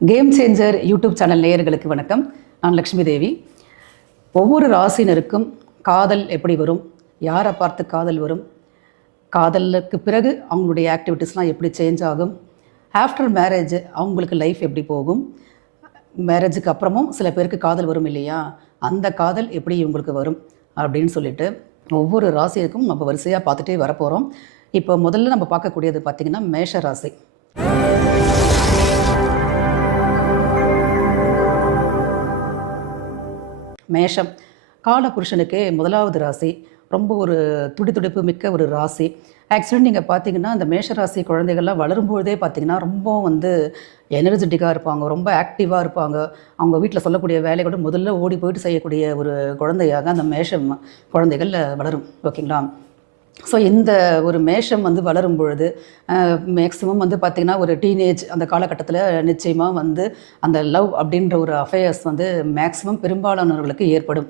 Game changer YouTube channel நேயர்களுக்கு வணக்கம். நான் லக்ஷ்மி தேவி. ஒவ்வொரு ராசினருக்கும் காதல் எப்படி வரும்? யாரை பார்த்து காதல் வரும்? காதலுக்கு பிறகு அவங்களுடைய ஆக்டிவிட்டீஸ்லாம் எப்படி சேஞ்ச் ஆகும்? ஆஃப்டர் மேரேஜ் அவங்களுக்கு லைஃப் எப்படி போகும்? மேரேஜுக்கு அப்புறமும் சில பேருக்கு காதல் வரும் இல்லையா? அந்த காதல் எப்படி இவங்களுக்கு வரும்? அப்படின்னு சொல்லிட்டு ஒவ்வொரு ராசிக்கும் நம்ம வரிசையாக பார்த்துட்டே வரப்போகிறோம் இப்போ முதல்ல நம்ம பார்க்கக்கூடியது பார்த்திங்கன்னா மேஷ ராசி மேஷம். காலபுருஷனுக்கு முதலாவது ராசி. ரொம்ப ஒரு துடிதுடிப்பு மிக்க ஒரு ராசி. ஆக்சுவலி நீங்கள் பார்த்தீங்கன்னா இந்த மேஷ ராசி குழந்தைகள்லாம் வளரும்பொழுதே பார்த்தீங்கன்னா ரொம்ப வந்து எனர்ஜெட்டிக்காக இருப்பாங்க. ரொம்ப ஆக்டிவாக இருப்பாங்க. அவங்க வீட்டில் சொல்லக்கூடிய வேலையை கூட முதல்ல ஓடி போயிட்டு செய்யக்கூடிய ஒரு குழந்தையாக அந்த மேஷம் குழந்தைகள் வளரும். ஓகேங்களா? ஸோ இந்த ஒரு மேஷம் வந்து வளரும் பொழுது மேக்ஸிமம் வந்து பார்த்திங்கன்னா ஒரு டீனேஜ் அந்த காலகட்டத்தில் நிச்சயமாக வந்து அந்த லவ் அப்படின்ற ஒரு அஃபேர்ஸ் வந்து மேக்ஸிமம் பெரும்பாலானவர்களுக்கு ஏற்படும்.